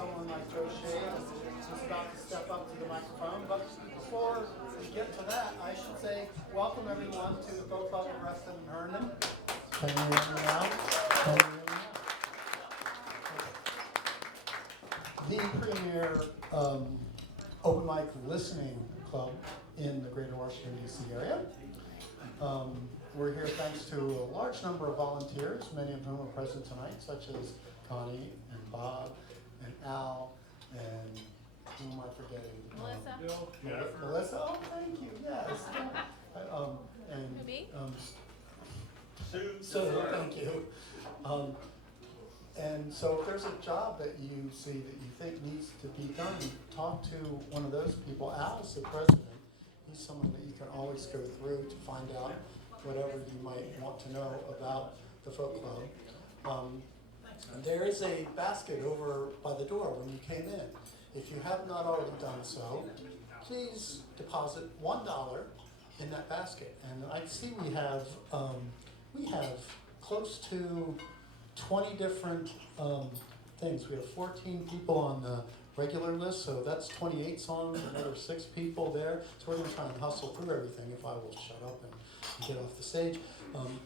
someone like Joe Shea who's about to step up to the microphone. But before we get to that, I should say welcome everyone to the Boat Club of Reston and Herndon. Can you hear me now? Can you hear me now? The premier open mic listening club in the greater Washington, D.C. area. We're here thanks to a large number of volunteers, many of whom are present tonight, such as Connie and Bob and Al and who am I forgetting? Melissa. Melissa, oh, thank you, yes. And Me? Sue, thank you. And so if there's a job that you see that you think needs to be done, talk to one of those people. Al's the president. He's someone that you can always go through to find out whatever you might want to know about the folk club. There is a basket over by the door when you came in. If you have not already done so, please deposit $1 in that basket. And I see we have close to 20 different things. We have 14 people on the regular list, so that's 28 songs, another 6 people there. So we're going to try and hustle through everything if I will shut up and get off the stage.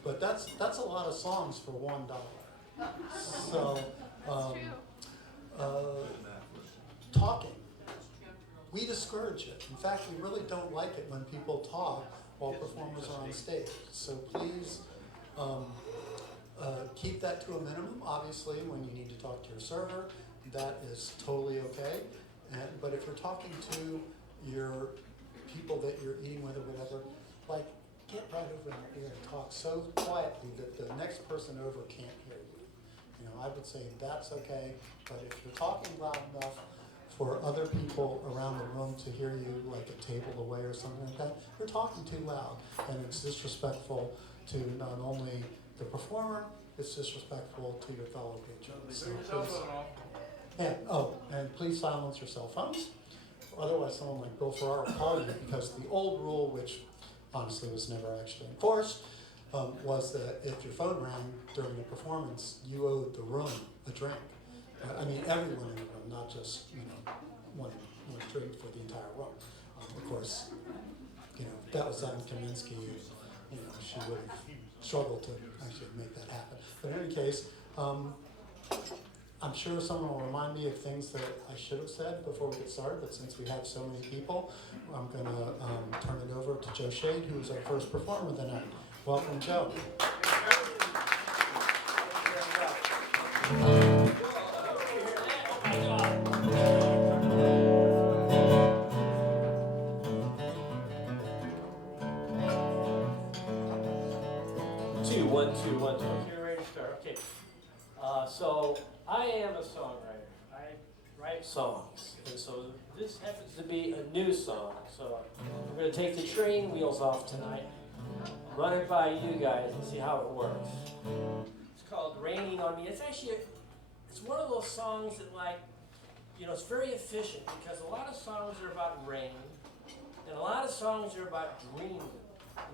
But that's a lot of songs for $1. So talking, we discourage it. In fact, we really don't like it when people talk while performers are on stage. So please keep that to a minimum. Obviously, when you need to talk to your server, that is totally okay. But if you're talking to your people that you're eating with or whatever, like, get right over in their ear and talk so quietly that the next person over can't hear you. You know, I would say that's okay, but if you're talking loud enough for other people around the room to hear you, like a table away or something like that, you're talking too loud, and it's disrespectful to not only the performer, it's disrespectful to your fellow patrons. So and please silence your cell phones. Otherwise, someone like Bill Ferraro will call you, because the old rule, which honestly was never actually enforced, was that if your phone rang during a performance, you owed the room a drink. I mean, everyone in the room, not just one drink for the entire room. Of course, that was on Kaminsky. She would have struggled to actually make that happen. But in any case, I'm sure someone will remind me of things that I should have said before we get started, but since we have so many people, I'm going to turn it over to Joe Shade, who is our first performer of the night. Welcome, Joe. One, two. Okay, ready to start. Okay. So I am a songwriter. I write songs, and so this happens to be a new song. So we're going to take the train wheels off tonight, run it by you guys, and see how it works. It's called "Raining on Me." It's one of those songs that, it's very efficient, because a lot of songs are about rain, and a lot of songs are about dreaming.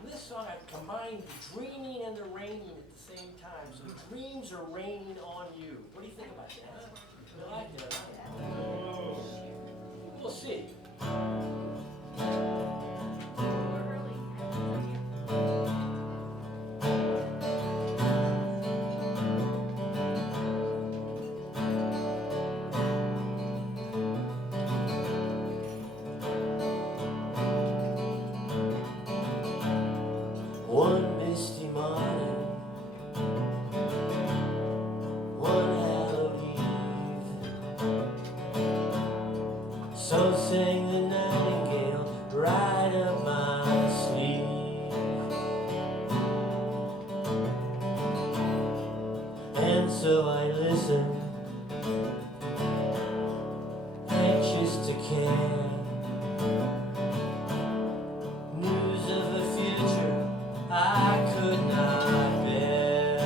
In this song, I've combined the dreaming and the raining at the same time. So the dreams are raining on you. What do you think about that? You like it, huh? We'll see. One misty morning, one Halloween, so sang the nightingale right up my sleeve. And so I listened, anxious to care. News of the future I could not bear.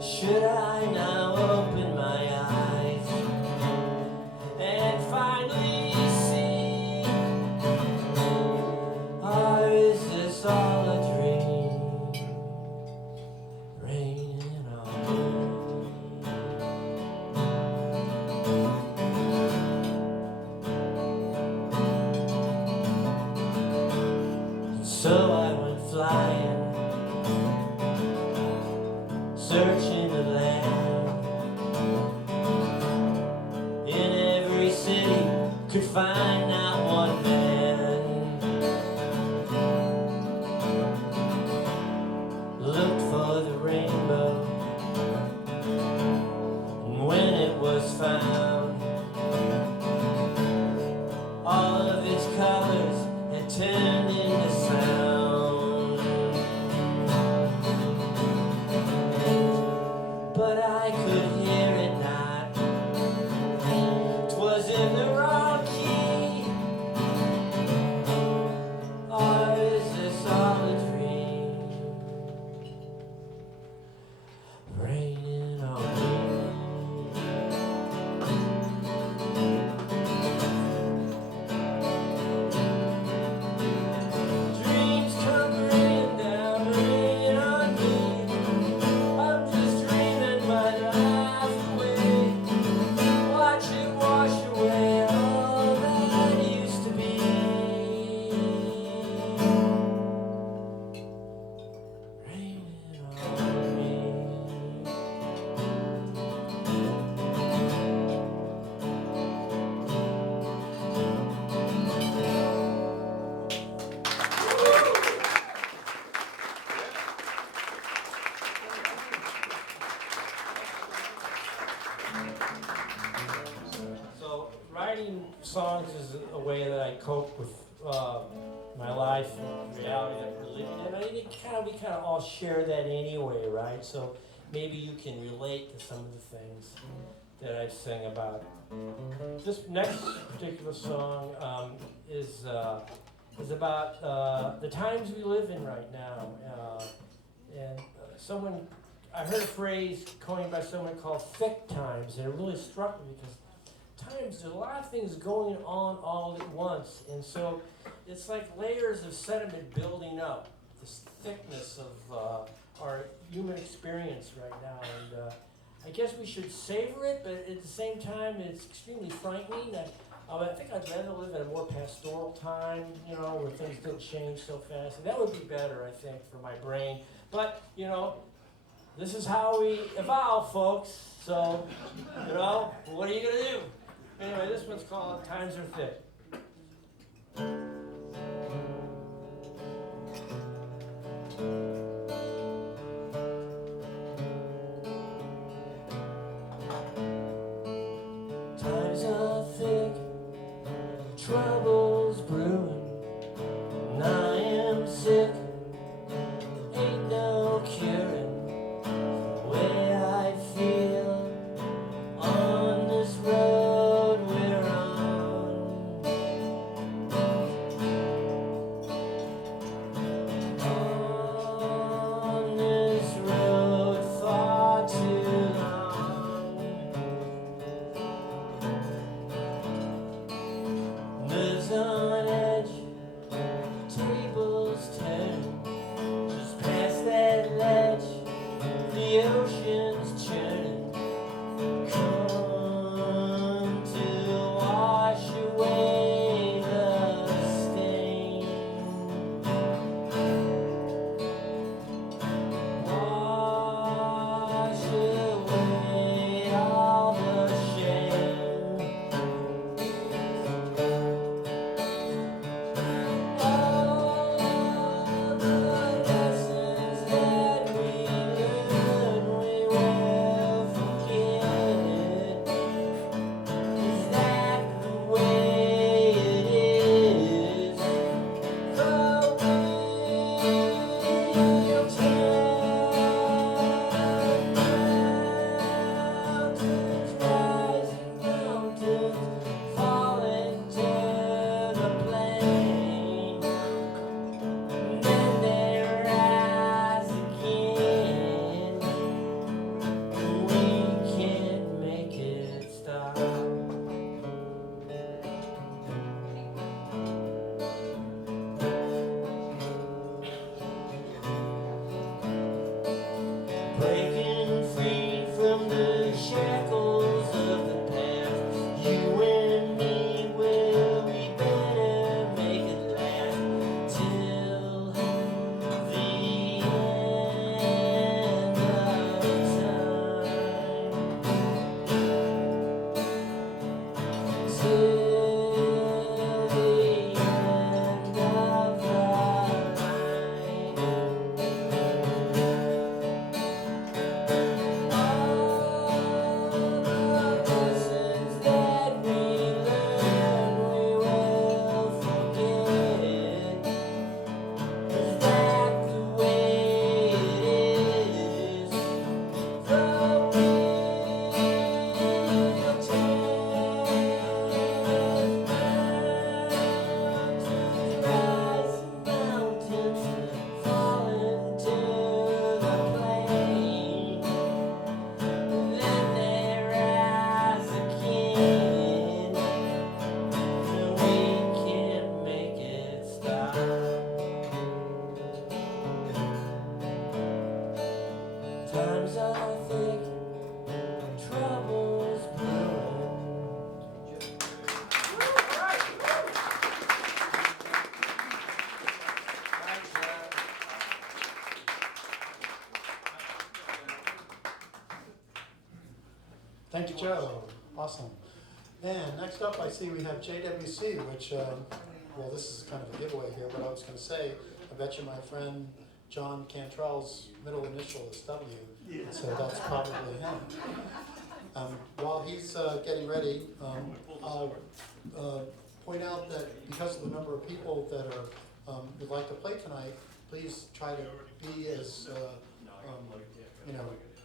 Should I now open my eyes and finally see, or is this all a dream, raining on me? searching the land. In every city could find not one man. Looked for the rainbow, and when it was found, all of its colors had turned into sound. But I could hear it not. 'Twas in the wrong key. Or is this all a dream? Raining on me. Dreams come raining down, raining on me. I'm just dreaming my life away. Watch it wash away all that used to be. Raining on me. So writing songs is a way that I cope with my life and reality that we're living in. I mean, we kind of all share that anyway, right? So maybe you can relate to some of the things that I sing about. This next particular song is about the times we live in right now. I heard a phrase coined by someone called thick times, and it really struck me because times, there's a lot of things going on all at once, and so it's like layers of sediment building up, this thickness of our human experience right now, and I guess we should savor it, but at the same time, it's extremely frightening. I think I'd rather live in a more pastoral time, where things don't change so fast, and that would be better, I think, for my brain, but, this is how we evolve, folks, so, what are you gonna do? Anyway, this one's called Times Are Thick. Times are thick, trouble's brewing, and I am sick, ain't no curing the way I feel on this road we're on. Sometimes I think trouble's brewing. Thank you, Joe. Awesome. And next up, I see we have JWC, which, well, this is kind of a giveaway here, but I was going to say, I bet you my friend John Cantrell's middle initial is W, so that's probably him. While he's getting ready, I'll point out that because of the number of people that are would like to play tonight, please try to be as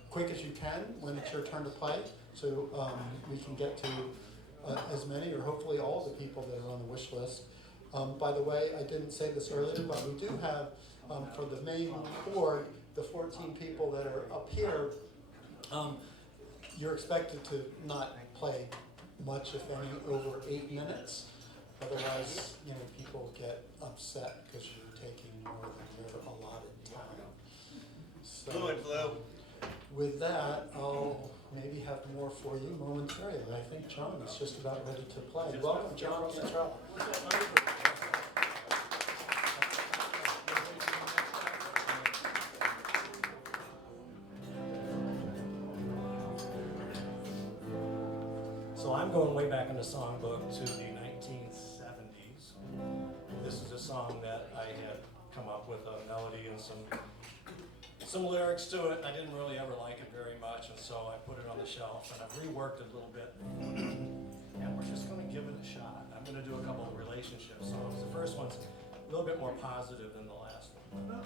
quick as you can when it's your turn to play, so we can get to as many or hopefully all the people that are on the wish list. By the way, I didn't say this earlier, but we do have for the main board, the 14 people that are up here. You're expected to not play much, if any, over 8 minutes. Otherwise, people get upset because you're taking more than their allotted time. So, with that, I'll maybe have more for you momentarily. I think John is just about ready to play. Welcome, John Cantrell. So I'm going way back in the songbook to the 1970s. This is a song that I had come up with a melody and some lyrics to it, and I didn't really ever like it very much, and so I put it on the shelf, and I've reworked it a little bit, and we're just going to give it a shot. I'm going to do a couple of relationship songs. The first one's a little bit more positive than the last one.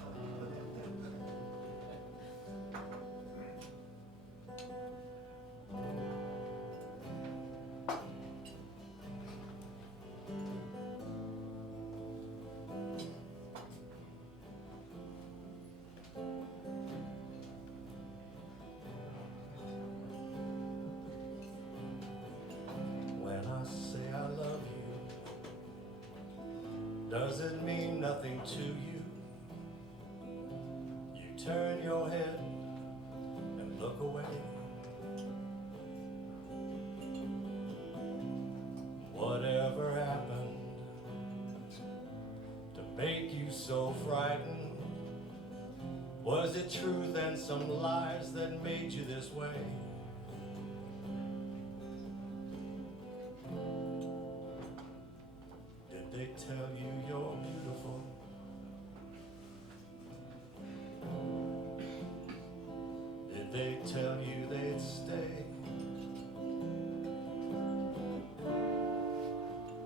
Does it mean nothing to you? You turn your head and look away. Whatever happened to make you so frightened? Was it truth and some lies that made you this way? They tell you you're beautiful. Did they tell you they'd stay?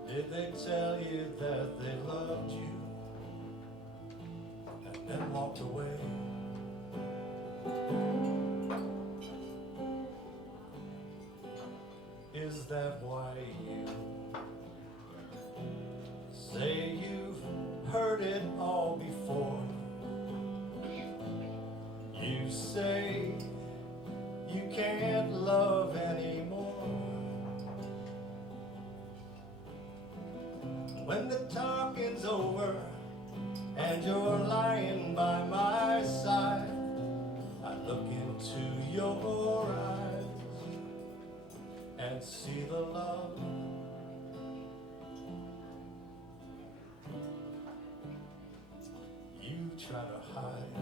Did they tell you that they loved you and then walked away? Is that why you say you've heard it all before? You say you can't love anymore. When the talking's over and you're lying by my side, I look into your eyes and see the love you try to hide.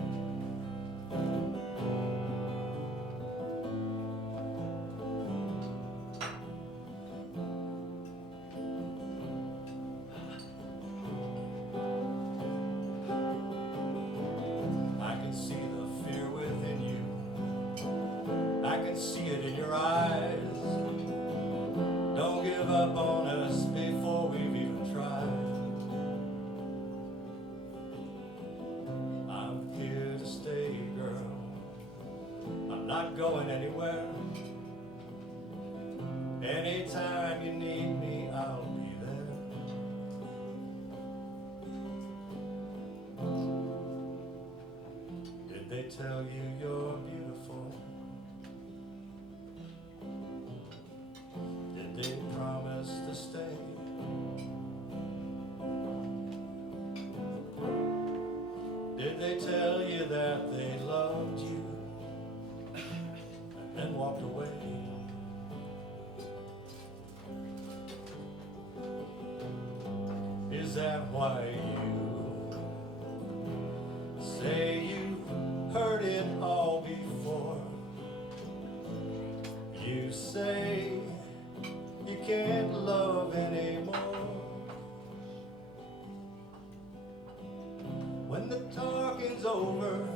I can see the fear within you. I can see it in your eyes. Don't give up on us before we've even tried. I'm here to stay, girl. I'm not going anywhere. Anytime you need me, I'll be there. Did they tell you you're beautiful? Did they promise to stay? Did they tell you that they loved you and walked away. Is that why you say you heard it all before? You say you can't love anymore. When the talking's over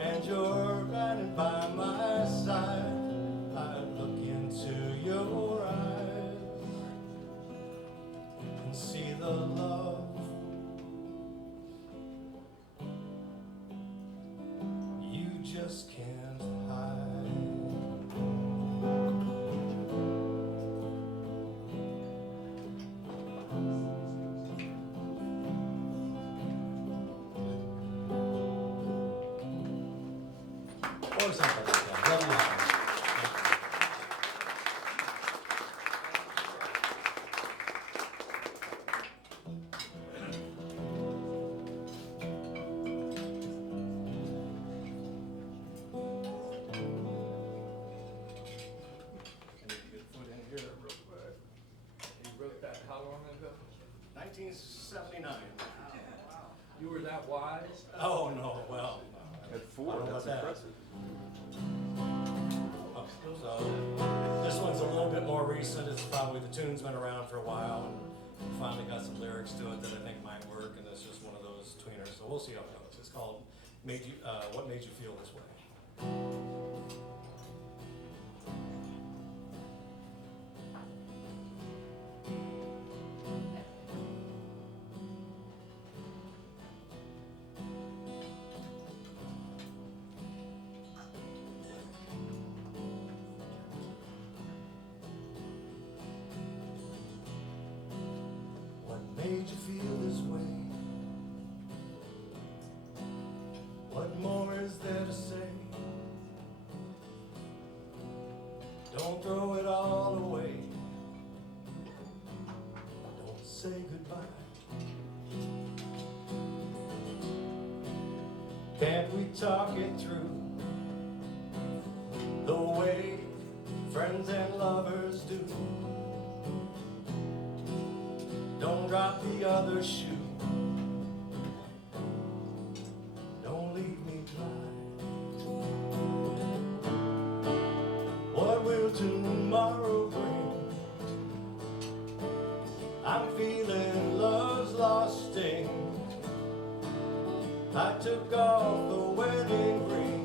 and you're riding by my side, I look into your eyes and see the love you just can't hide. Or something like that. Love you all. Get foot in here real quick. You wrote that how long ago? 1979. You were that wise? Oh, no, well. At I 4, don't know that's about that. impressive. So, this one's a little bit more recent. It's probably, the tune's been around for a while, and finally got some lyrics to it that I think might work, and it's just one of those tweeners, so we'll see how it goes. It's called What Made You Feel This Way? What made you feel this way? What more is there to say? Don't throw it all away. Don't say goodbye. Can't we talk it through the way friends and lovers do? Don't drop the other shoe. Don't leave me dry. What will tomorrow bring? I'm feeling love's lost sting. I took off the wedding ring.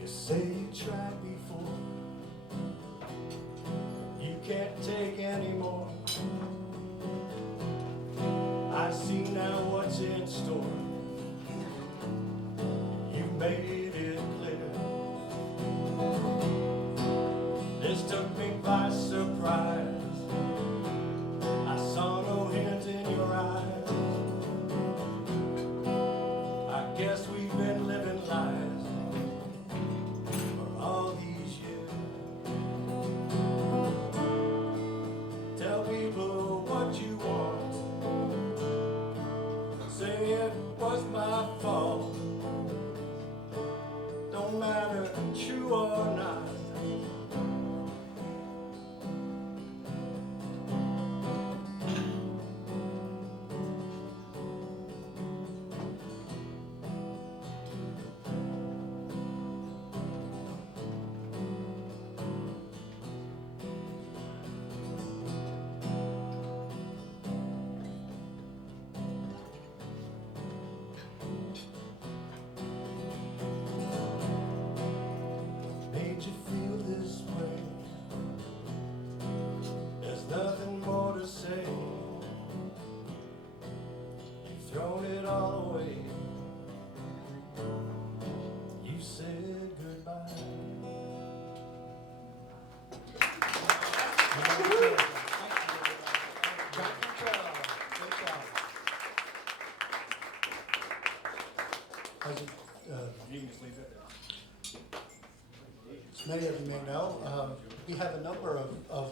You say you tried before, you can't take anymore. I see now what's in store. You made it clear. This took me by surprise. I saw no hint in your eyes. I guess we've been living lies for all these years. Tell people what you want. Say it was my fault. Don't matter, true or not. Made you feel this way. There's nothing more to say. You've thrown it all away. You said goodbye. As many of you may know, we have a number of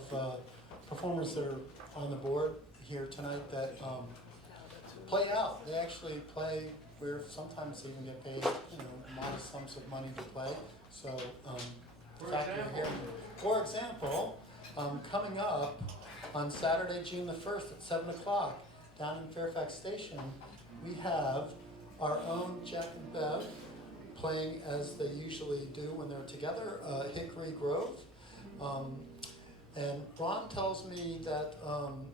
performers that are on the board here tonight that play out. They actually play where sometimes they even get paid, modest sums of money to play. So, the fact that you're here. For example, coming up on Saturday, June the 1st at 7 o'clock down in Fairfax Station, we have our own Jack and Bev playing as they usually do when they're together, Hickory Grove. And Ron tells me that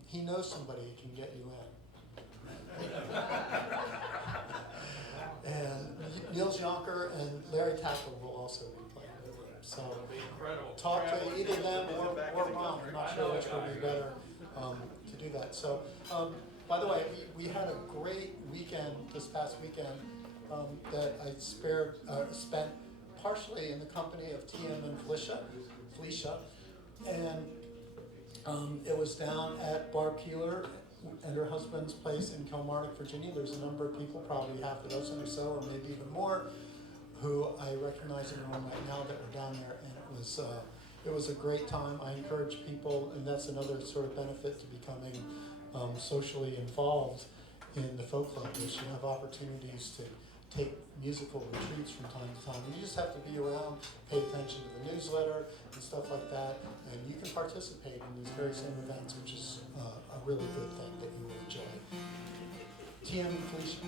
he knows somebody who can get you in. And Niels Jonker and Larry Tackle will also be playing with him. So talk to either them or Ron. I'm not sure which would be better to do that. So, by the way, we had a great weekend this past weekend that I spent partially in the company of TM and Felicia, and it was down at Barb Keeler and her husband's place in Kilmarnock, Virginia. There's a number of people, probably half a dozen or so, or maybe even more, who I recognize in the room right now that were down there, and it was a great time. I encourage people, and that's another sort of benefit to becoming socially involved in the folk club, is you have opportunities to take musical retreats from time to time. And you just have to be around, pay attention to the newsletter and stuff like that, and you can participate in these very same events, which is a really good thing that you will enjoy. TM and Felicia.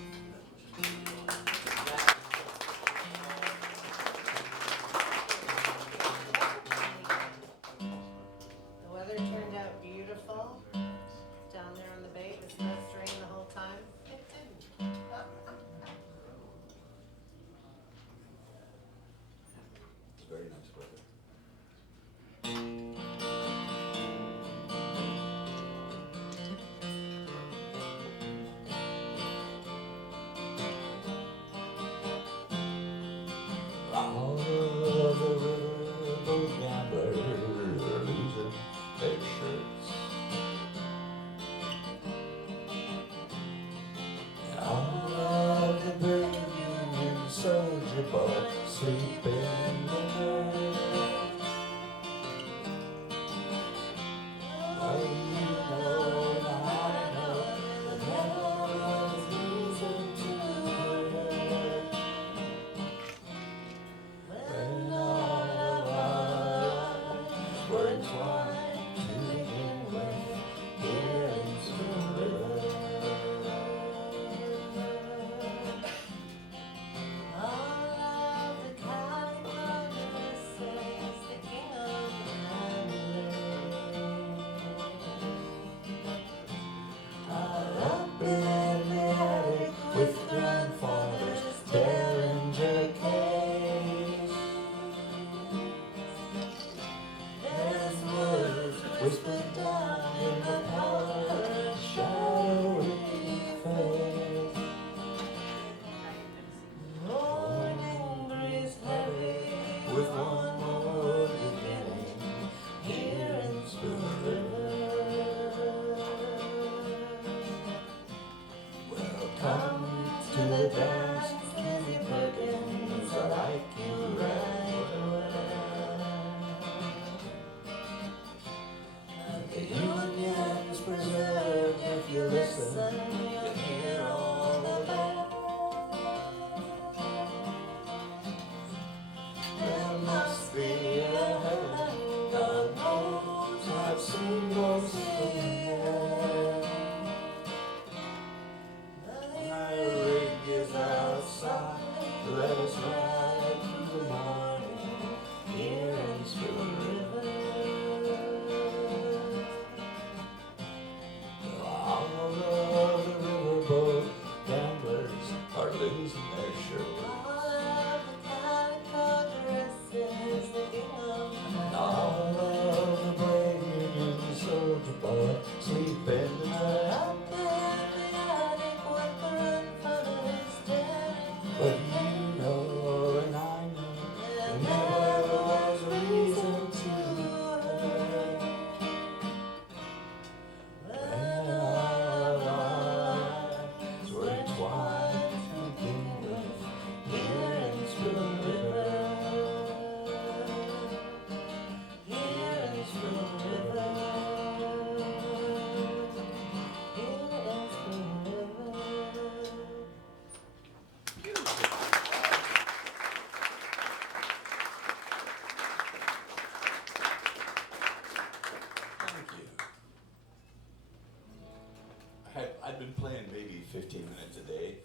The weather turned out beautiful down there on the bay. It was supposed to rain the whole time. It didn't. It's very nice weather. All of the riverboat gamblers are losing their shirts. All of the brave Union soldier boys sleep in the dirt. Oh, you know, I know, that there was reason to hurt. When all of our lives were entwined to begin with, here in Spoon River. All of the California says the king of Up in the attic with grandfather's Derringer case. There's words whispered down in the parlor, shadowy face. Morning breeze heavy with one more beginning here in Spoon River. Welcome to the dance, Lizzie Perkins, I like you right away. The Union's preserved, if you listen, you'll hear all about. There must be a heaven, God knows I've seen most of them. My rig is outside, let us ride through the morning here in Spoon River. All of the riverboat gamblers are losing their shirts. all of the calico dresses the king of And all of the brave Union soldier boys sleep in the night. Up in the attic with the grandfather is dead. But you know and I know there never was a reason to hurt. When our lives were entwined to begin with, minutes a day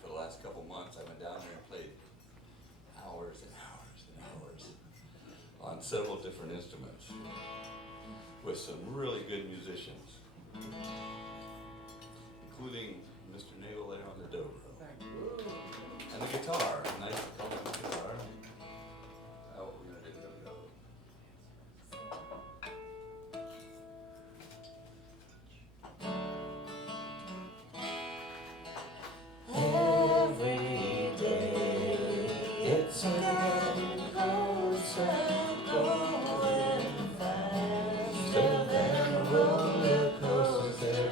for the last couple months. I went down there and played hours and hours and hours on several different instruments with some really good musicians, including Mr. Nagel there on the dobro. And the guitar, nice color guitar. Oh, we're gonna do the dobro. Every day it's getting closer, going faster than a roller coaster.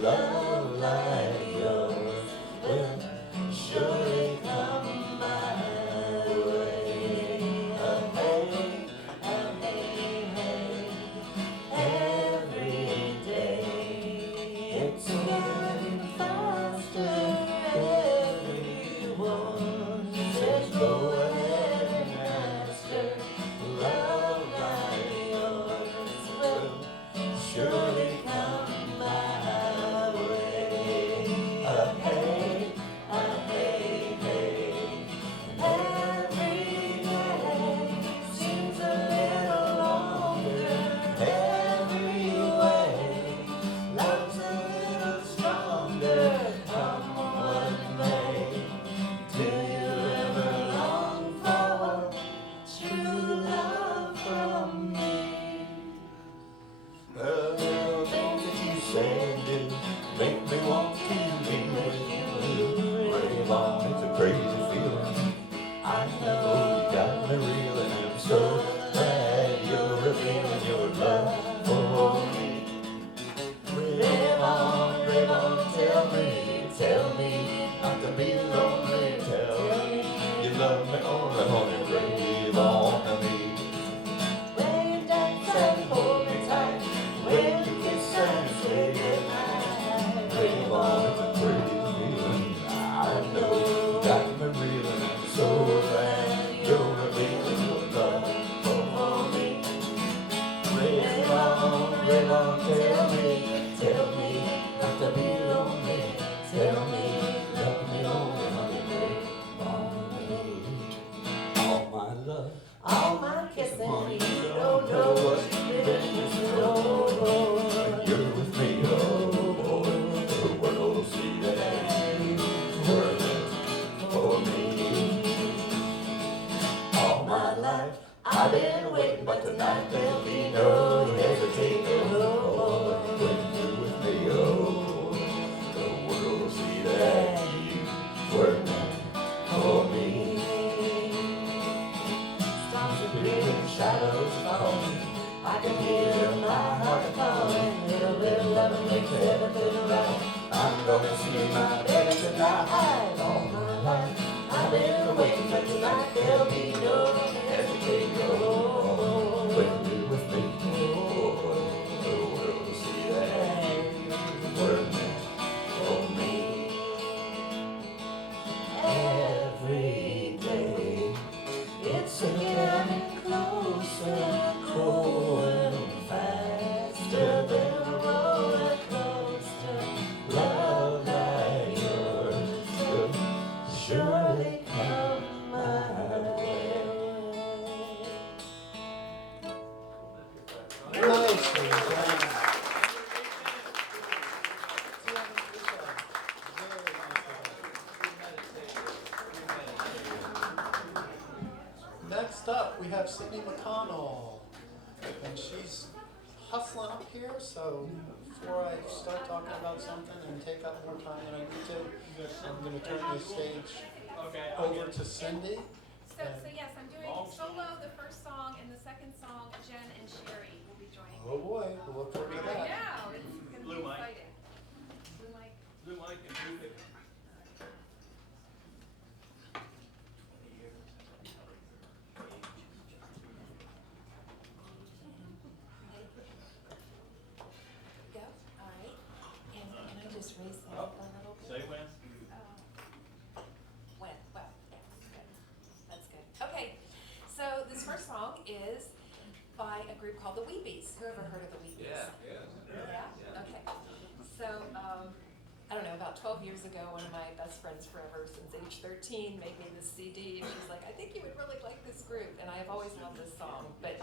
Love like yours will surely come my way. Hey, hey, every day it's getting faster. Everyone says go ahead and master. Love like yours will surely come my way. Hey, hey, every day seems a little longer. Every way love's a little stronger. Come what may, do you ever long for true love from me? The little things that you say and do make me want to be with you. Rave on, it's a crazy feeling. I know you got me reeling. I'm so glad you're revealing your love for me. Rave on, tell me not to be lonely. Tell me you love me only, honey. Rave on to me. When you dance and hold me tight, when you kiss and say goodnight. Rave on, it's a crazy feeling. I know you got me reeling. I'm so glad you're revealing your love for me. Rave on, tell me not to be lonely. Tell me, love me only, honey. Rave on me. All my love, all my kissing, honey, you don't know what you're doing. When you're with me, oh boy, the world will see that you were meant for me. All my life I've been waiting, but tonight there'll be no hesitating. Oh boy, when you're with me, oh, the world will see that you were meant for me. Storms are brewing, shadows falling. I can hear my heart calling. Little bit of love makes everything right. I'm gonna see my baby tonight. All my life I've been waiting, but tonight there'll be no hesitating. Oh, when you're with me, oh, the world will see that you were meant for me. Every day it's getting closer, going faster than a roller coaster. Love like yours will surely come my way. Nicely done. Next up, we have Sydney McConnell, and she's hustling up here, so before I start talking about something and take up more time than I need to, I'm going to turn the stage over to Cindy. So yes, I'm doing solo the first song, and the second song, Jen and Sherry will be joining me. Oh boy, we'll look forward to I that. know, it's gonna Blue be mic. exciting. Blue mic. Blue mic and blue pick. Go, all right. And can I just raise that up a little bit? Say when. When? Well, yeah, good. That's good. Okay, so this first song is by a group called the Weebies. Who ever heard of the Weebies? Yeah. Yeah? Okay. So, I don't know, about 12 12 years ago, one of my best friends forever since age 13 made me this CD, and she's like, I think you would really like this group, and I have always loved this song, but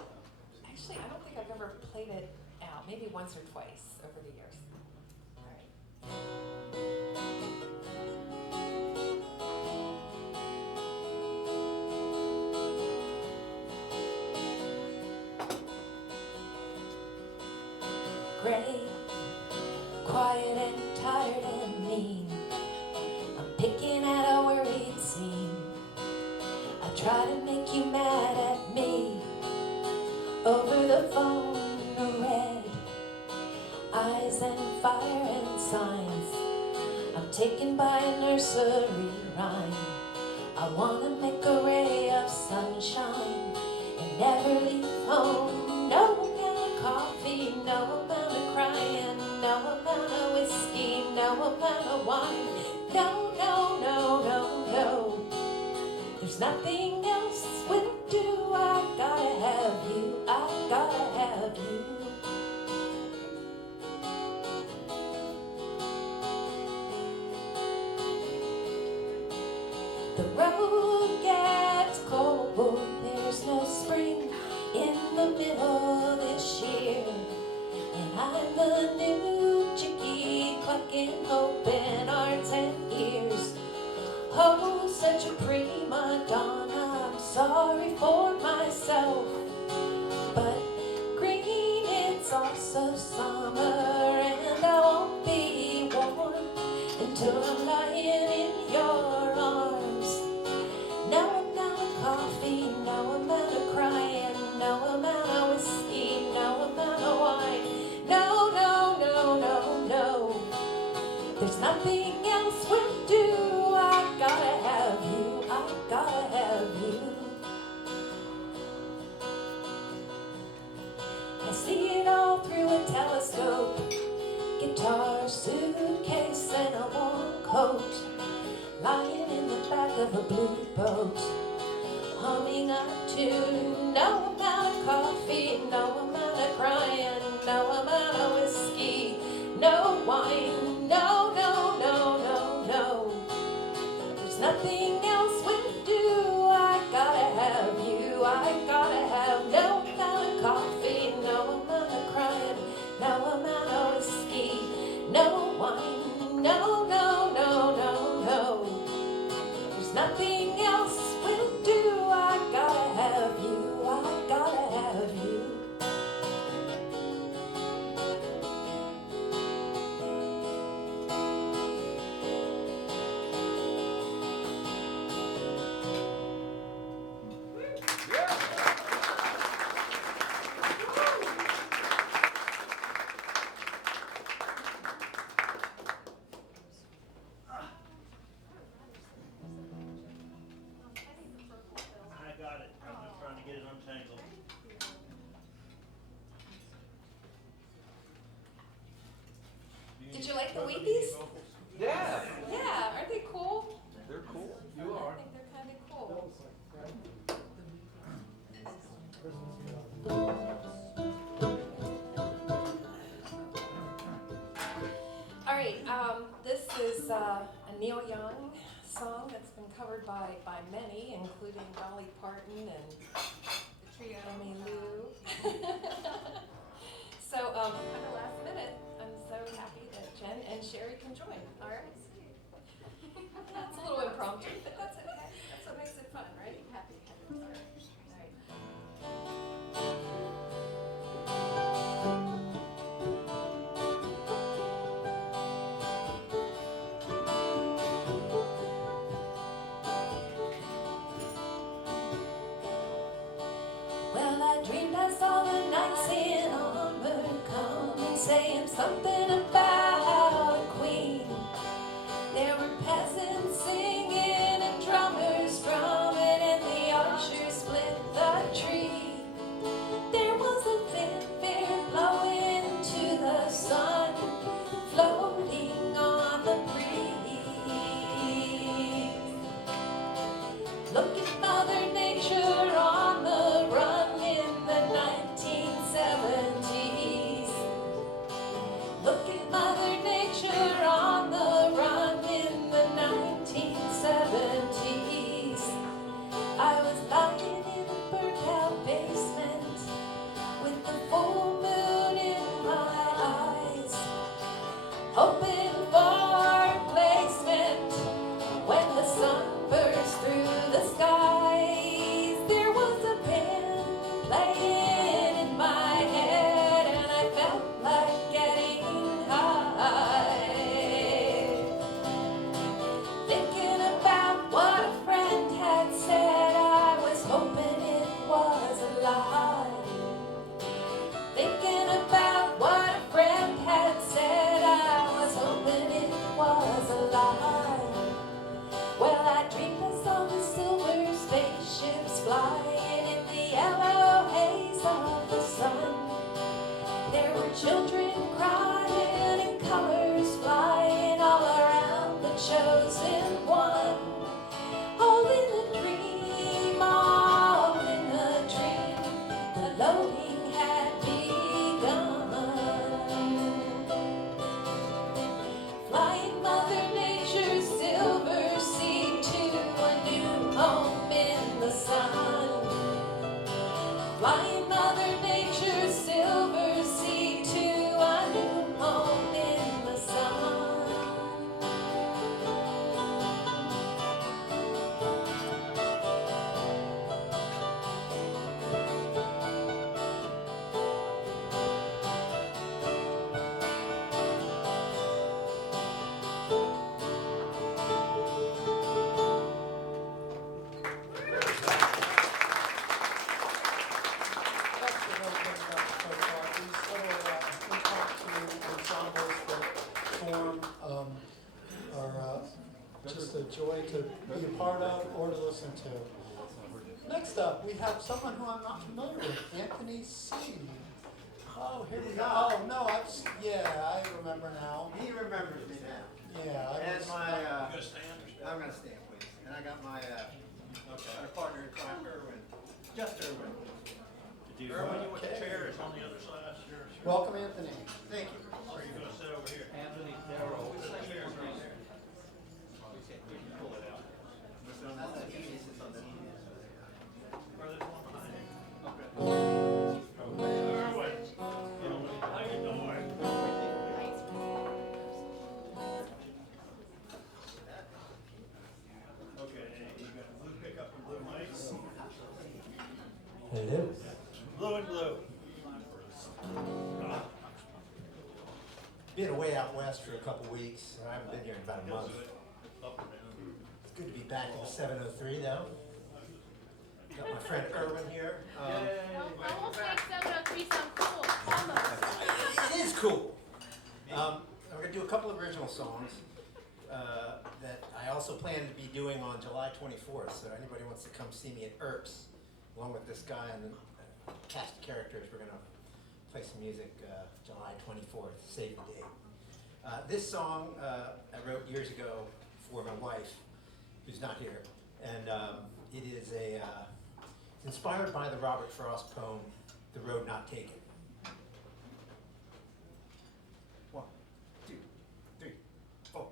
actually I don't think I've ever played it out, maybe once or twice over the years. All right. Gray, quiet and tired and mean. I'm picking at a worried seam. I try to make you mad at me over the phone. Red eyes and fire and signs. I'm taken by a nursery rhyme. I wanna make a ray of sunshine and never leave home. No amount of coffee, no amount of crying, no amount of whiskey, no amount of wine. No, no, no, no, no. There's nothing else will do. I gotta have you, I gotta have you. The road gets cold, there's no spring in the middle this year. And I'm a new chickie clucking hope in our 10 years. Oh, such a prima donna, I'm sorry for myself. But green, it's also summer, and I won't be warm until I'm lying in your arms. No amount of coffee, no amount of crying, no amount of whiskey, no amount of wine. No, no, no, no, no. There's nothing else will do. I gotta have you, I gotta have you. I see it all through a telescope. Guitar, suitcase, and a warm coat. Lying in the back of a blue boat, humming a tune. No amount of coffee, no amount of crying, no amount of whiskey, no wine. No, no, no, no, no. There's nothing else will do. I gotta have you, I gotta have. No amount of coffee, no amount of crying, no amount of whiskey, no wine. No, no, no, no, no. There's nothing else will do. I gotta have you, I gotta have you. I got it. I'm just trying to get it untangled. Did you like the Weepies? Yeah, Yeah, aren't they cool? they're cool. You I are. think they're kind of cool. All right, this is a Neil Young song that's been covered by many, including Dolly Parton and the trio Emmylou. So, kind of last minute, I'm so happy that Jen and Sherry can join. All right. That's a little impromptu, but that's okay. That's what makes it fun, right? Happy. All right. Well, I dreamed I saw the knights in armor come and saying something about a queen. There were peasants singing and drummers drumming, and the archers split the tree. There was a fanfare blowing to the sun, floating on the breeze. Look at Mother Nature on the run in the 1970s. Look at just a joy to be a part of or to listen to. Next up, we have someone who I'm not familiar with, Anthony C. Oh, here we go. Oh, no, I remember now. He remembers me now. Yeah, And my, You gonna stand or I'm gonna stand, please. And I got my, Okay. my partner, Irwin, just Irwin. Irwin, you want the chair? It's on the other side. Sure. Welcome, Anthony. Thank you. Or are you gonna sit over here? Anthony Darrow. The chair's right there. Pull it out. That's the easiest, it's on the Or there's one behind you. Irwin, how you doing? Okay, you got blue pickup and blue mics. Hello. Blue and blue. Been away out west for a couple weeks. I haven't been here in about a month. It's good to be back in 703 though. Got my friend Irwin here. Almost makes 703 sound cool. Almost. It is cool. We're gonna do a couple of original songs that I also plan to be doing on July 24th. So anybody wants to come see me at Earps, along with this guy and the cast of characters, we're gonna play some music July 24th. Save the date. This song I wrote years ago for my wife, who's not here, and it is it's inspired by the Robert Frost poem, "The Road Not Taken." 1, 2, 3, 4.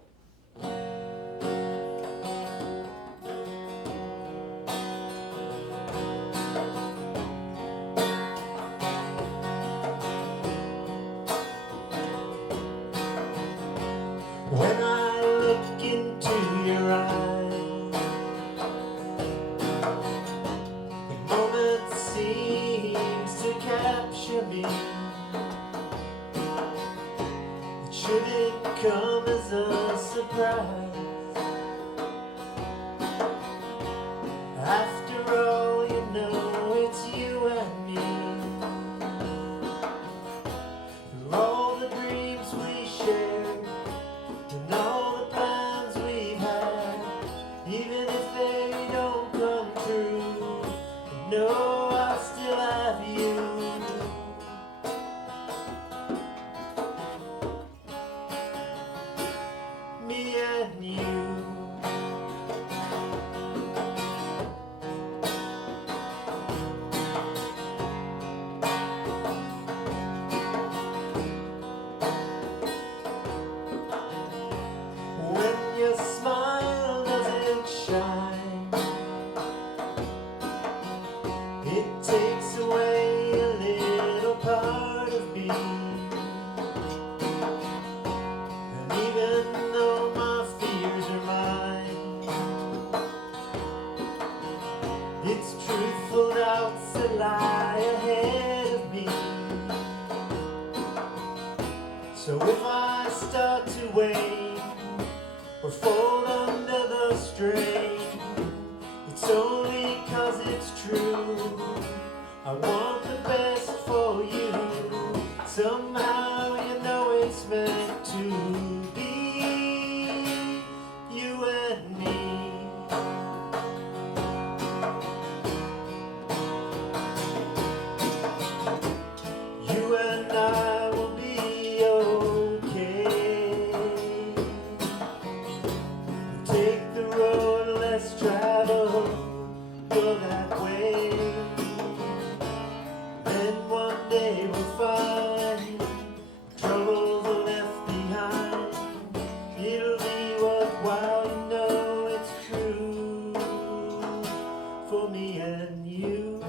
When I look into your eyes, the moment seems to capture me. It shouldn't come as a surprise. After all, you know it's you and me. Through all the dreams we shared and all the plans we've had, even if they don't come true, I know I'll still have you. Me and you. When your smile doesn't shine, it takes away a little part of me. And even though my fears are mine, it's truthful doubts that lie ahead of me. So if I start to wane or fold under the strain, it's only 'cause it's true. I want the best for you. Somehow you know it's meant to be. You and me. You and I will be okay. Take the road less traveled, go that way. Then one day we'll find troubles are left behind. It'll be worthwhile, you know it's true for me and you.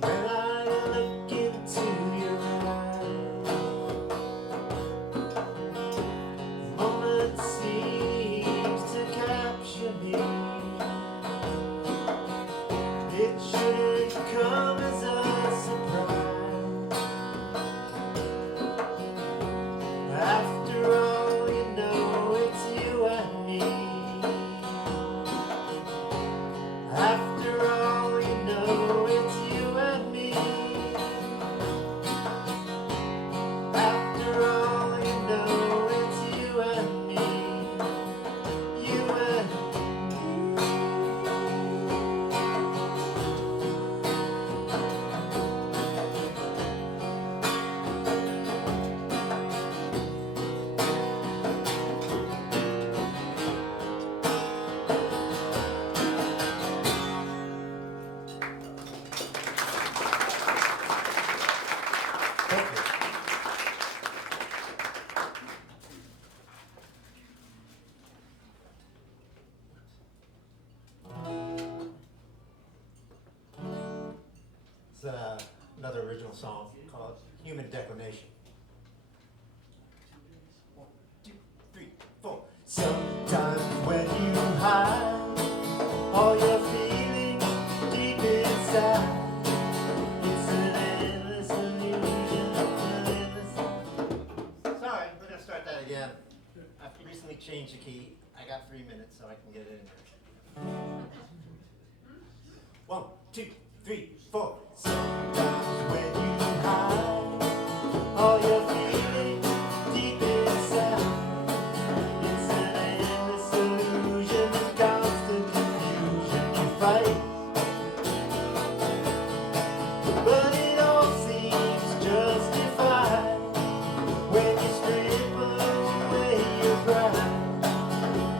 When I look into your eyes, the moment seems to capture me. It shouldn't come as a surprise. After all, you know it's you and me. After all, you know it's you and me. After all, you know it's you and me. You and it's another original song called Human Declination. 1, 2, 3, 4. Sometimes when you hide all your feelings deep inside, it's an endless illusion, an endless... Sorry, we're gonna start that again. I've recently changed the key. I got 3 minutes, so I can get it in there. 1, 2, 3, 4. Sometimes when you hide all your feelings deep inside, it's an endless illusion and constant confusion you fight. But it all seems justified when you strip away your pride.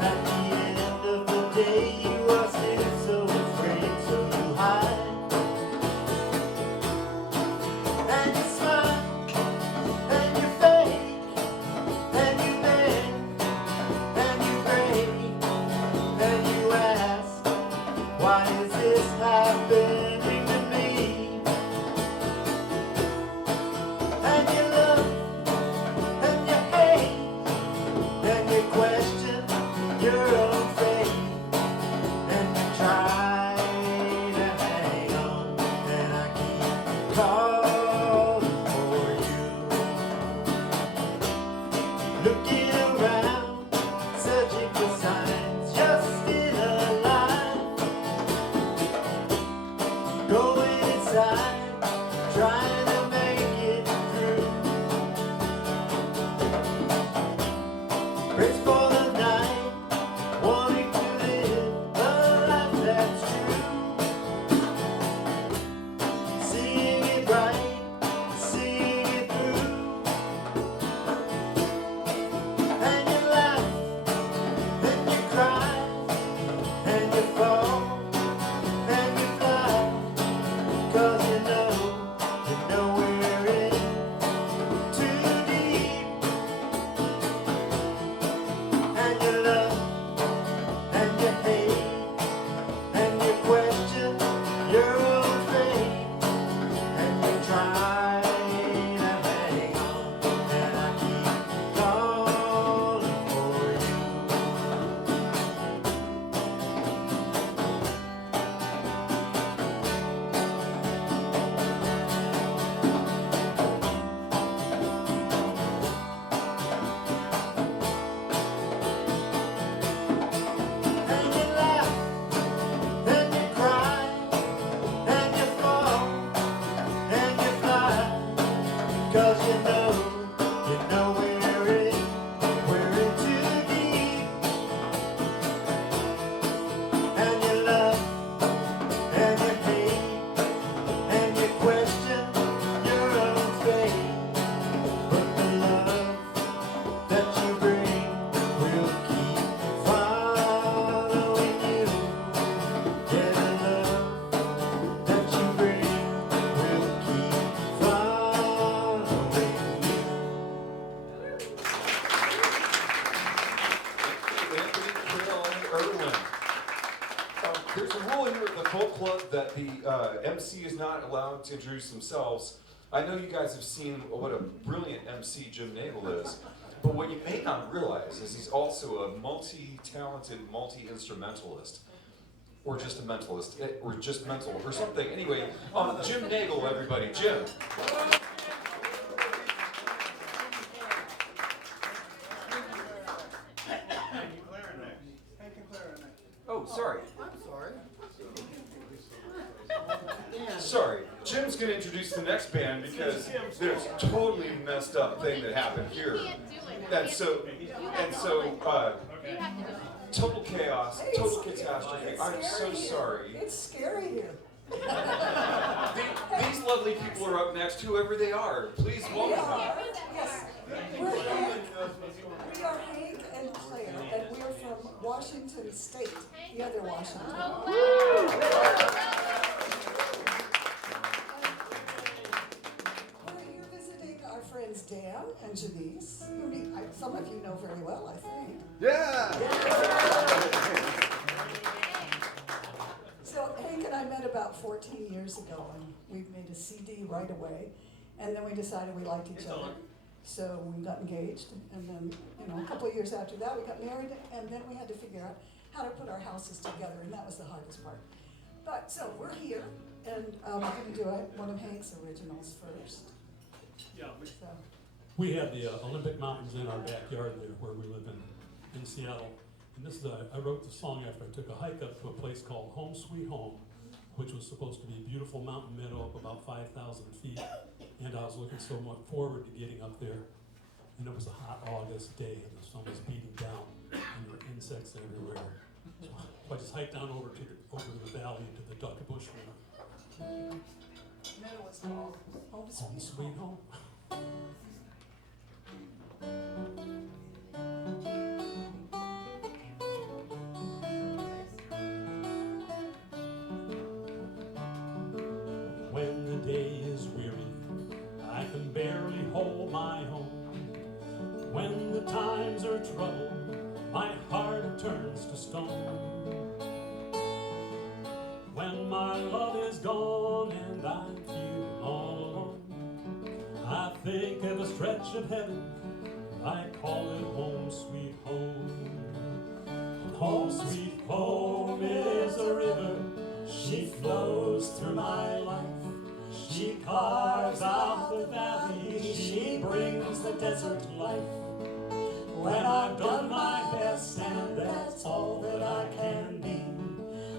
At the end of the day, you are still so afraid, so you hide. And you smile, and you fake, and you bend, and you break, and you ask, why is this happening to me? And you love, and you hate, and you question your own fate, and you try to hang on, and I keep calling for you. Looking around, searching for signs, you're still alive. Going inside, trying to make it through. Praise for the night, wanting to live a life that's true. Seeing it right, seeing it through. And you laugh, then you cry, and you fall, and you fly. 'Cause you know we're in too deep. And you love, and you hate, and you question your own fate, and you try to hang on, and I keep calling for you. And you laugh, and you cry, and you fall, and you fly. 'Cause you know we're in too deep. And you love, and you hate, and you question your own fate. But the love that you bring will keep following you. Yeah, the love that you bring will keep following you. Anthony Carol Irwin. There's a rule here at the Cult Club that the MC is not allowed to introduce themselves. I know you guys have seen what a brilliant MC Jim Nagel is, but what you may not realize is he's also a multi-talented, multi-instrumentalist. Or just a mentalist, or just mental, or something. Anyway, Jim Nagel, everybody. Jim. Clarinet. Oh, sorry. I'm sorry. sorry. Jim's gonna introduce the next band because there's a totally messed up thing that happened here. And so, total chaos, total catastrophe. I'm so sorry. It's scary here. These lovely people are up next, whoever they are. Please welcome them. Yes. We are Hank and Claire, and we're from Washington State, the other Washington. We're here visiting our friends Dan and Janice, who some of you know very well, I think. Yeah! So Hank and I met about 14 years ago, and we made a CD right away, and then we decided we liked each other. So we got engaged, and then, a couple of years after that, we got married, and then we had to figure out how to put our houses together, and that was the hardest part. But, so we're here, and we're going to do one of Hank's originals first. Yeah. So. We have the Olympic Mountains in our backyard there where we live in Seattle. And this is I wrote the song after I took a hike up to a place called Home Sweet Home, which was supposed to be a beautiful mountain meadow up about 5,000 feet. And I was looking so much forward to getting up there. And it was a hot August day, and the sun was beating down, and there were insects everywhere. So I just hiked down over the valley into the Duck Bush River. Meadow is called Home Sweet Home. When the day is weary, I can barely hold my own. When the times are troubled, my heart turns to stone. When my love is gone and I feel all alone, I think of a stretch of heaven, I call it home sweet home. Home sweet home is a river, she flows through my life. She carves out the valley, she brings the desert life. When I've done my best and that's all that I can be,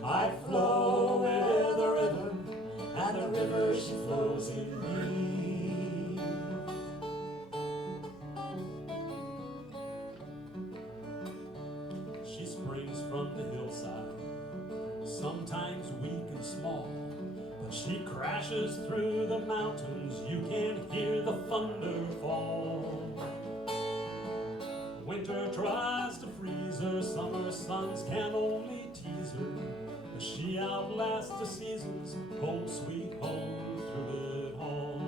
I flow with the river, and the river she flows in me. She springs from the hillside, sometimes weak and small, but she crashes through the mountains, you can hear the thunder fall. Winter tries to freeze her, summer suns can only tease her, but she outlasts the seasons, home sweet home through it all.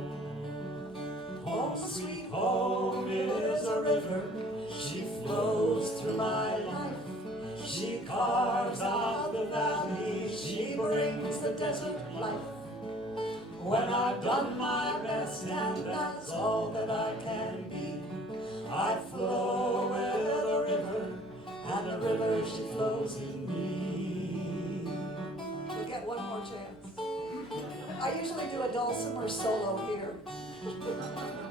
Home sweet home is a river, she flows through my life. She carves out the valley, she brings the desert life. When I've done my best and that's all that I can be, I flow with the river, and the river she flows in me. We'll get one more chance. I usually do a dulcimer solo here,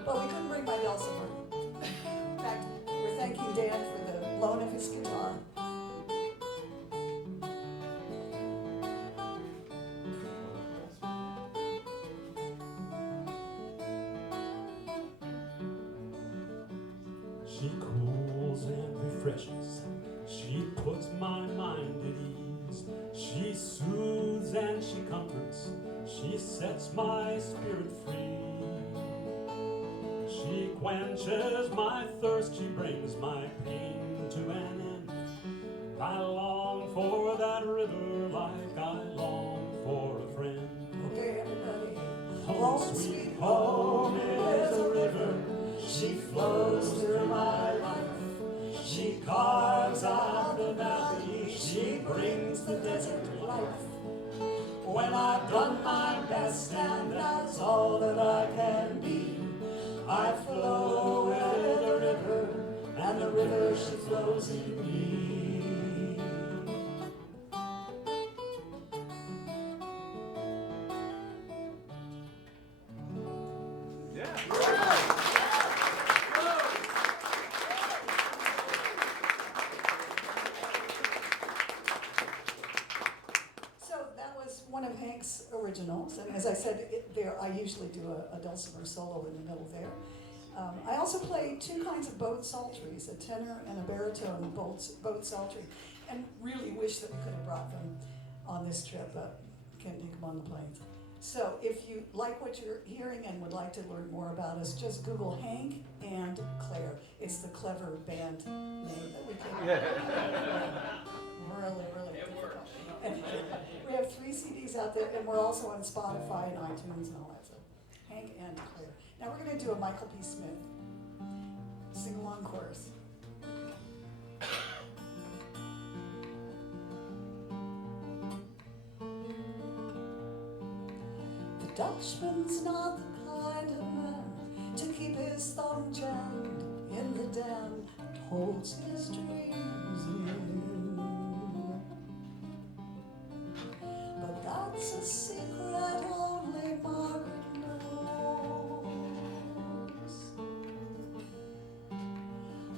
but we couldn't bring my dulcimer. In fact, we're thanking Dan for the loan of his guitar. She cools and refreshes, she puts my mind at ease. She soothes and she comforts, she sets my spirit free. She quenches my thirst, she brings my pain to an end. I long for that river like I long for a friend. Okay, everybody. Home sweet home is a river, she flows through my life. She carves out the valley, she brings the desert life. When I've done my best and that's all that I can be, I flow with the river, and the river she flows in me. So that was one of Hank's originals, and as I said, I usually do a dulcimer solo in the middle there. I also play two kinds of bowed psalteries, a tenor and a baritone bowed psaltery, and really wish that we could have brought them on this trip, but can't take them on the planes. So if you like what you're hearing and would like to learn more about us, just Google Hank and Claire. It's the clever band name that we came up with. Really difficult. And we have 3 CDs out there, and we're also on Spotify and iTunes and all that stuff. Hank and Claire. Now we're going to do a Michael P. Smith sing-along chorus. The Dutchman's not the kind of man to keep his thumb jammed in the dam that holds his dreams in. But that's a secret only Margaret knows.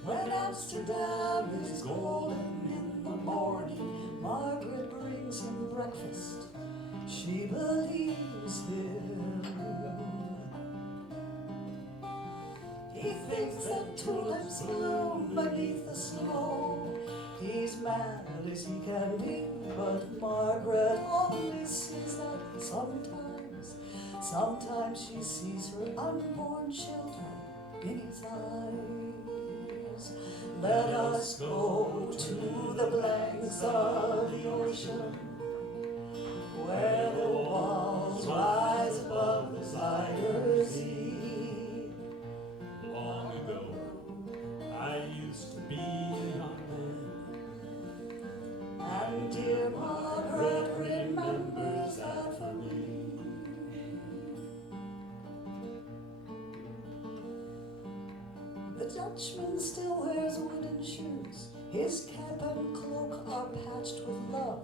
When Amsterdam is golden in the morning, Margaret brings him breakfast. She believes him. He thinks that tulips bloom beneath the snow. He's mad as he can be, but Margaret only sees that sometimes. Sometimes she sees her unborn children in his eyes. Let us go to the blanks of the ocean, where the walls rise above the Zuyder Zee. Long ago, I used to be a young man, and dear Margaret remembers that for me. The Dutchman still wears wooden shoes. His cap and cloak are patched with love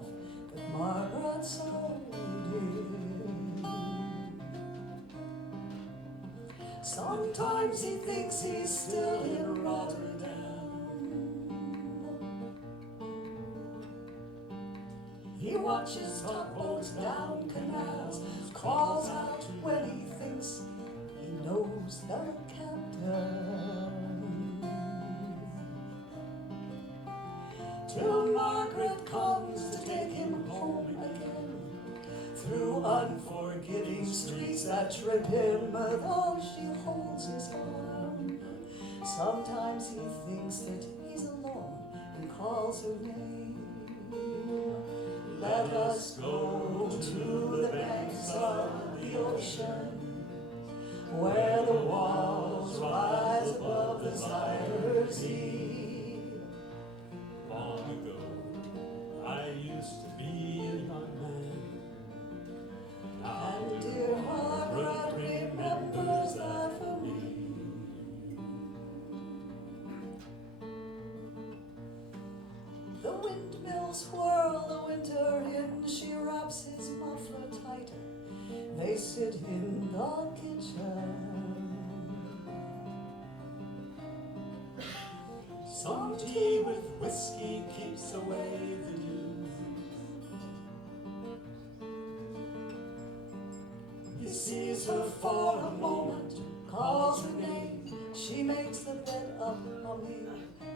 that Margaret sewed him. Sometimes he thinks he's still in Rotterdam. He watches tugboats down canals, calls out when he thinks he knows the captain. Till Margaret comes to take him home again, through unforgiving streets that trip him, though she holds his arm. Sometimes he thinks that he's alone and calls her name. Let us go to the banks of the ocean, where the walls rise above the Zuyder Zee. long ago, I used to be a young man. Now And dear Margaret remembers that for me. The windmills whirl the winter in, she wraps his muffler tighter. They sit in the kitchen. some tea with whiskey keeps away the dew. He sees her for a moment, calls her name. She makes the bed up humming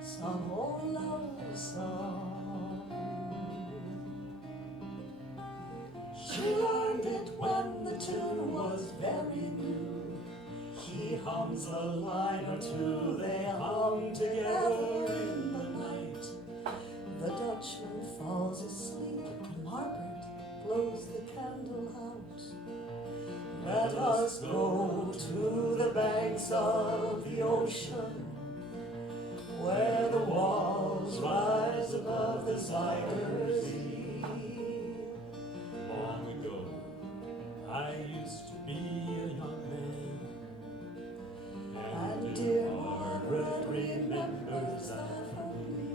some old love song. She learned it when the tune was very new. He hums a line or two, they hum together in the night. The Dutchman falls asleep, and Margaret blows the candle out. Let us go to the banks of the ocean, where the walls rise above the Zuyder Zee. Long ago, I used to be a young man. And dear Margaret remembers that for me.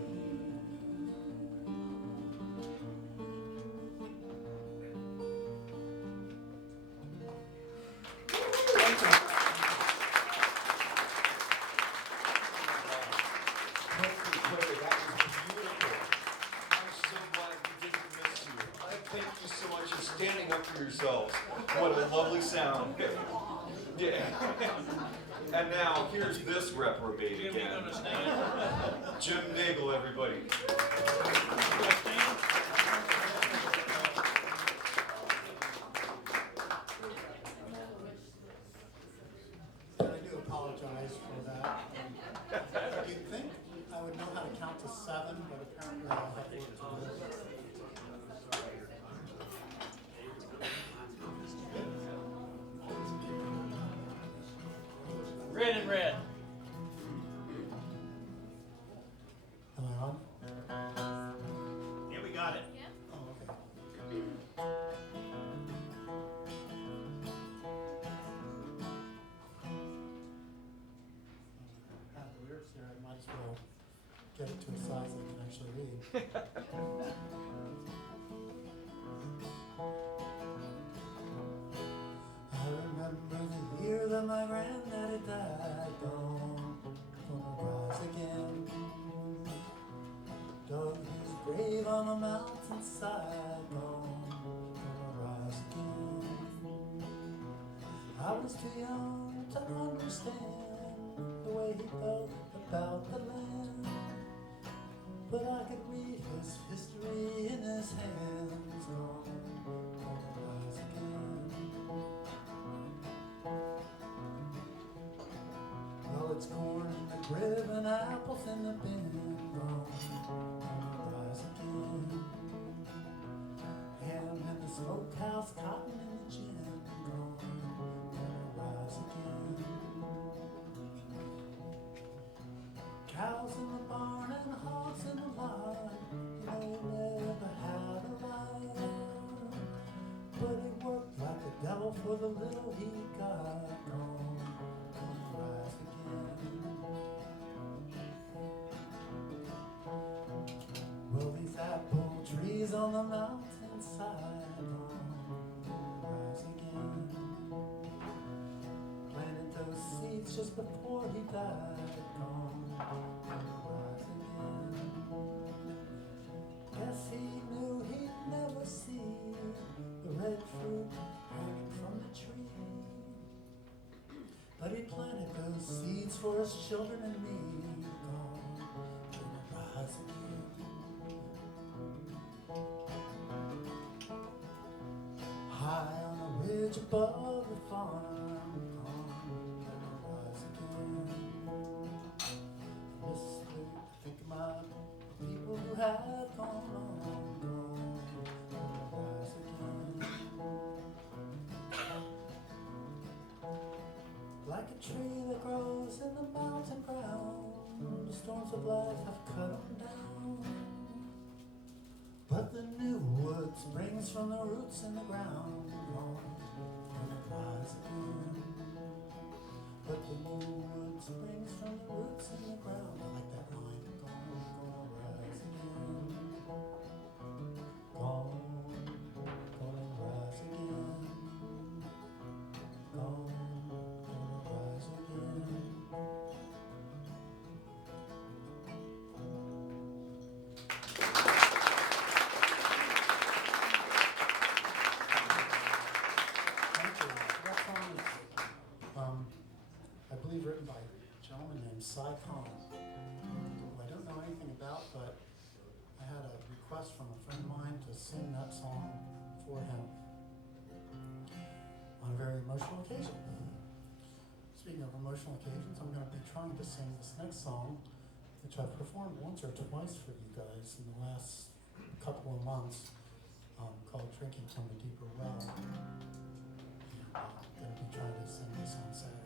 I'm so glad we didn't miss you. Thank you so much. standing up for yourselves. What a lovely sound. Yeah. And now, here's this reprobate again. Jim Nagel, everybody. I do apologize for that. You'd think I would know how to count to 7, but apparently I'll have to work to do it. Red and red. Am I on? Yeah, we got it. Oh, okay. I have the lyrics here, I might as well get it to a size I can actually read. I remember the year that my granddaddy died, gonna rise again. Dug his grave on a mountainside, gonna rise again. I was too young to understand the way he felt about the land, but I could read his history in his hands, gonna rise again. Well, it's corn in the crib and apples in the bin, gonna rise again. Ham in the smokehouse, cotton in the gin, gonna rise again. Cows in the barn and hogs in the lot, never had a lot, but he worked like the devil for the little he got, gonna rise again. Well, these apple trees on the mountainside, gonna rise again. Planted those seeds just before he died, gonna rise again. Guess he knew he'd never see the red fruit hanging from the tree, but he planted those seeds for his children and me, gonna rise again. High on a ridge above the farm, gonna rise again. Mostly think of my people who have gone on, gonna rise again. Like a tree that grows in the mountain ground, the storms of life have cut them down, but the new wood springs from the roots in the ground, gonna rise again. But the new wood springs from the roots in the ground. I like that line. Gonna rise again. Gonna rise again. Gonna rise again. Thank you. That song is, I believe written by a gentleman named Cy Collins, who I don't know anything about, but I had a request from a friend of mine to sing that song for him on a very emotional occasion. Speaking of emotional occasions, I'm going to be trying to sing this next song, which I've performed once or twice for you guys in the last couple of months, called Drinking from a Deeper Well. I'm going to be trying to sing this on Saturday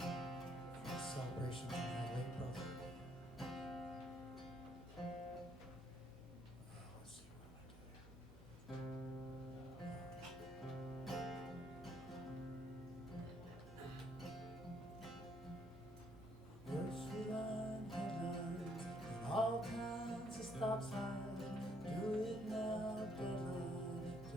at a celebration for my late brother. Let's see what am I doing. Grocery line headlines and all kinds of stop signs. Do it now, deadline to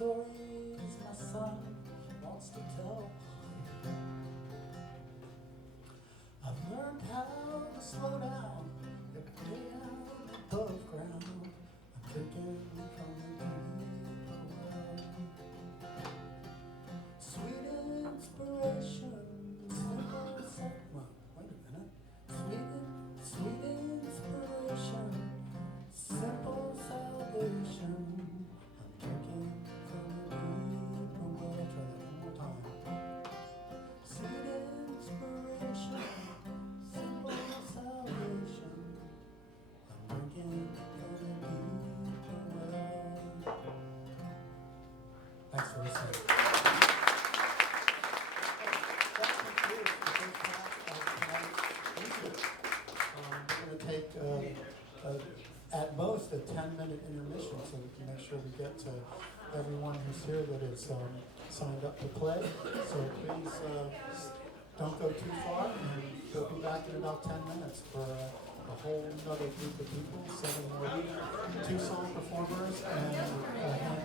stories my son wants to tell. I've learned how to slow down every day out above ground. I'm drinking from the deeper well. Sweet inspiration, simple wait a minute. Sweet inspiration, simple salvation. I'm drinking from the deeper well. Try that one more time. Sweet inspiration, simple salvation. I'm drinking from the deeper well. Thanks for listening. That concludes the first half of tonight's feature. We're going to take at most a 10-minute intermission so we can make sure we get to everyone who's here that is signed up to play. So please don't go too far, and we'll be back in about 10 minutes for a whole other group of people, 7 more 2 song performers, and a